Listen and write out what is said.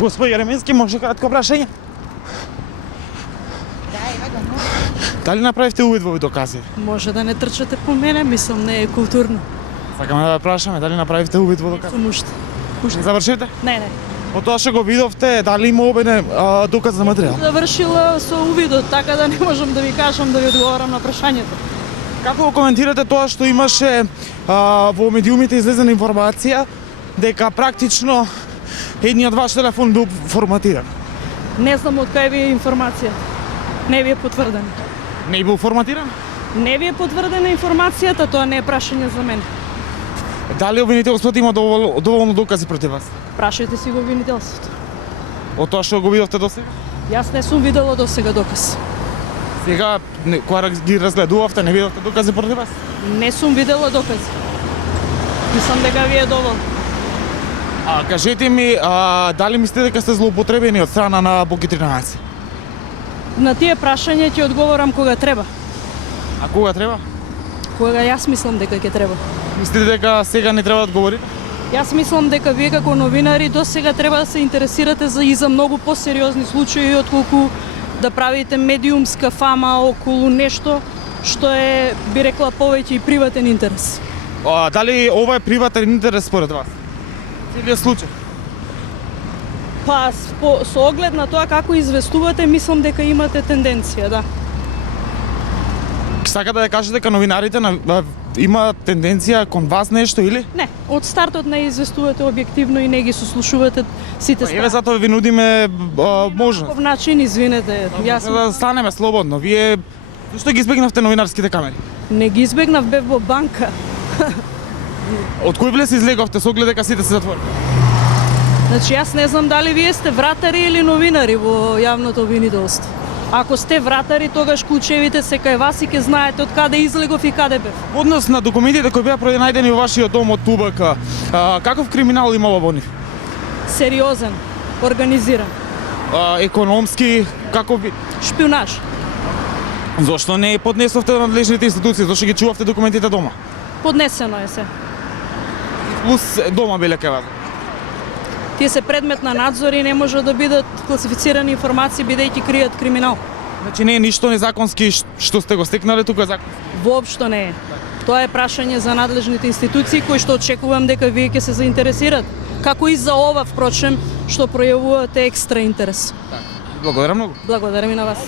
Господин Јеремински, може кратко прашање? Дали направивте увид во докази? Може да не трчате по мене, мислам не е културно. Сакаме да прашаме дали направивте увид во докази. Сум уште. Не завршивте? Не. Од тоа што го видовте, дали има обеден доказ за материјал? Завршила со увидот, така да не можам да ви кажам да ви одговорам на прашањето. Како го коментирате тоа што имаше во медиумите излезена информација дека практично едниот ваш телефон бил форматиран? Не знам од кај ви е информација. Не ви е потврдена. Не бил форматиран? Не ви е потврдена информацијата, тоа не е прашање за мене. Дали обвинителството има доволно докази против вас? Прашајте си го обвинителството. Од тоа што го видовте досега? Јас не сум видела до сега доказ. Сега, кога ги разгледувавте, не видовте докази против вас? Не сум видела докази. Мислам дека ви е доволно. Кажете ми, дали мислите дека сте злоупотребени од страна на Боки 13? На тие прашања ќе одговорам кога треба. А кога треба? Кога јас мислам дека ќе треба. Мислите дека сега не треба да одговорите? Јас мислам дека вие како новинари до сега треба да се интересирате и за многу посериозни случаи отколку да правите медиумска фама околу нешто што е, би рекла, повеќе и приватен интерес. Дали ова е приватен интерес според вас? Целиот случај? Па, со оглед на тоа како известувате, мислам дека имате тенденција, да. Сака да ја кажете дека новинарите има тенденција кон вас нешто или? Не, од стартот не известувате објективно и не ги сослушувате сите страни. Еве затоа ви нудиме можност. Каков начин, извинете, јас Да станеме слободно. Вие зошто ги избегнавте новинарските камери? не ги избегнав, бев во банка. Од кој влез излеговте со оглед дека сите се затворени? Значи, јас не знам дали вие сте вратари или новинари во јавното обвинителство. Ако сте вратари, тогаш клучевите се кај вас и ќе знаете од каде излегов и каде бев. Во однос на документите кои беа пронајдени во вашиот дом од УБК, каков криминал имало во нив? Сериозен, организиран, Економски, како би... шпионаж. Зошто не поднесовте на надлежните институции? Зошто ги чувавте документите дома? Поднесено е се. Плюс дома биле кај вас. Тие се предмет на надзор и не може да бидат класифицирани информации бидејќи кријат криминал. Значи не е ништо незаконски што сте го стекнале тука закон. Воопшто не е. Тоа е прашање за надлежните институции кои што очекувам дека вие ќе се заинтересират. Како и за ова, впрочем, што пројавувате екстра интерес. Благодарам многу. Благодарам и на вас.